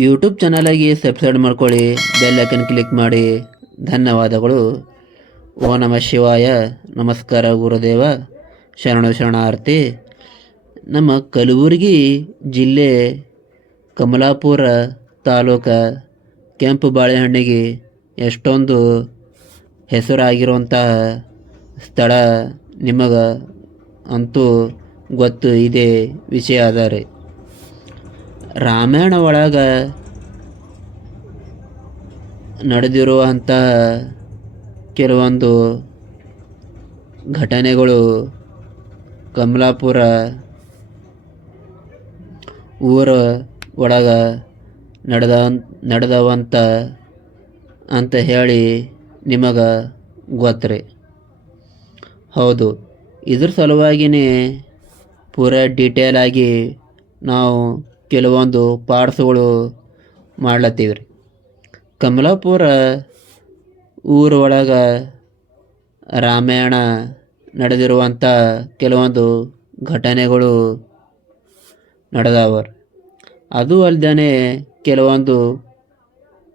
YouTube ಚಾನಲಾಗಿ subscribe ಮಾಡ್ಕೊಳ್ಳಿ bell icon click ಮಾಡಿ. ಧನ್ಯವಾದಗಳು. ಓ ನಮ ಶಿವಾಯ. ನಮಸ್ಕಾರ ಗುರುದೇವ. ಶರಣ ಶರಣಾರ್ಥಿ. ನಮ್ಮ ಕಲಬುರಗಿ ಜಿಲ್ಲೆ ಕಮಲಾಪುರ ತಾಲೂಕ ಕೆಂಪು ಬಾಳೆಹಣ್ಣಿಗೆ ಎಷ್ಟೊಂದು ಹೆಸರಾಗಿರುವಂತಹ ಸ್ಥಳ ನಿಮಗೆ ಅಂತೂ ಗೊತ್ತು ಇದೇ. ವಿಷಯ ಅದ ರೀ ರಾಮಾಯಣ ಒಳಗೆ ನಡೆದಿರುವಂತಹ ಕೆಲವೊಂದು ಘಟನೆಗಳು ಕಮಲಾಪುರ ಊರ ಒಳಗೆ ನಡೆದ, ನಡೆದವಂತ ಅಂತ ಹೇಳಿ ನಿಮಗೆ ಗೊತ್ತ್ರಿ. ಹೌದು, ಇದ್ರ ಸಲುವಾಗಿನೇ ಪೂರ ಆಗಿ ನಾವು ಕೆಲವೊಂದು ಪಾಠಗಳು ಮಾಡ್ಲತ್ತೀವಿ ರೀ ಕಮಲಾಪುರ ಊರ ಒಳಗೆ ರಾಮಾಯಣ ನಡೆದಿರುವಂಥ ಕೆಲವೊಂದು ಘಟನೆಗಳು ನಡೆದಾವ. ಅದು ಅಲ್ದೇ ಕೆಲವೊಂದು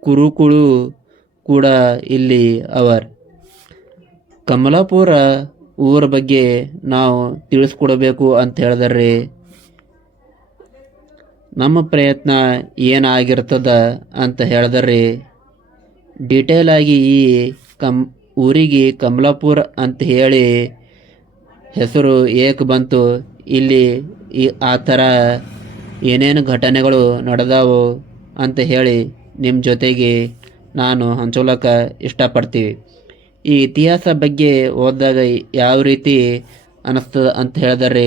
ಕುರುಕುಳು ಕೂಡ ಇಲ್ಲಿ ಅವ. ಕಮಲಾಪುರ ಊರ ಬಗ್ಗೆ ನಾವು ತಿಳಿಸ್ಕೊಡಬೇಕು ಅಂತ ಹೇಳಿದ್ರಿ. ನಮ್ಮ ಪ್ರಯತ್ನ ಏನಾಗಿರ್ತದ ಅಂತ ಹೇಳಿದ್ರಿ ಡೀಟೇಲ್ ಆಗಿ ಈ ಕಮ್ ಊರಿಗೆ ಕಮಲಾಪುರ ಅಂತ ಹೇಳಿ ಹೆಸರು ಏಕೆ ಬಂತು. ಇಲ್ಲಿ ಈ, ಆ ಥರ ಏನೇನು ಘಟನೆಗಳು ನಡೆದಾವು ಅಂತ ಹೇಳಿ ನಿಮ್ಮ ಜೊತೆಗೆ ನಾನು ಹಂಚೋಲಕ ಇಷ್ಟಪಡ್ತೀವಿ. ಈ ಇತಿಹಾಸ ಬಗ್ಗೆ ಓದಿದಾಗ ಯಾವ ರೀತಿ ಅನ್ನಿಸ್ತದ ಅಂತ ಹೇಳಿದರೆ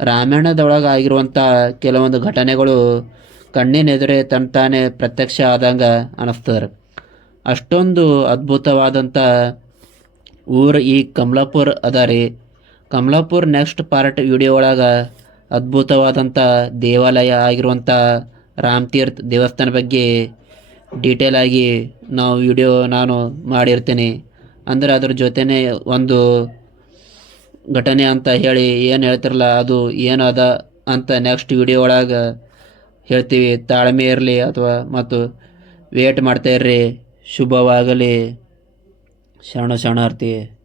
ರಾಮಾಯಣದೊಳಗೆ ಆಗಿರುವಂಥ ಕೆಲವೊಂದು ಘಟನೆಗಳು ಕಣ್ಣಿನೆದುರೇ ತಂತಾನೆ ಪ್ರತ್ಯಕ್ಷ ಆದಂಗೆ ಅನ್ನಿಸ್ತದೆ ಅಷ್ಟೊಂದು ಅದ್ಭುತವಾದಂಥ ಊರು ಈ ಕಮಲಾಪುರ ಅದ ರೀ. ಕಮಲಾಪುರ್ ನೆಕ್ಸ್ಟ್ ಪಾರ್ಟ್ ವಿಡಿಯೋ ಒಳಗೆ ಅದ್ಭುತವಾದಂಥ ದೇವಾಲಯ ಆಗಿರುವಂಥ ರಾಮತೀರ್ಥ ದೇವಸ್ಥಾನ ಬಗ್ಗೆ ಡೀಟೇಲ್ ಆಗಿ ನಾವು ವಿಡಿಯೋ ನಾನು ಮಾಡಿರ್ತೀನಿ. ಅಂದರೆ ಅದ್ರ ಜೊತೆನೇ ಒಂದು ಘಟನೆ ಅಂತ ಹೇಳಿ ಏನು ಹೇಳ್ತಿರಲ್ಲ ಅದು ಏನು ಅದ ಅಂತ ನೆಕ್ಸ್ಟ್ ವಿಡಿಯೋ ಒಳಗೆ ಹೇಳ್ತೀವಿ. ತಾಳ್ಮೆ ಇರಲಿ ಅಥವಾ ಮತ್ತು ವೇಟ್ ಮಾಡ್ತಾಯಿರ್ರಿ ಶುಭವಾಗಲಿ. ಶರಣ ಶರಣಾರ್ಥಿ.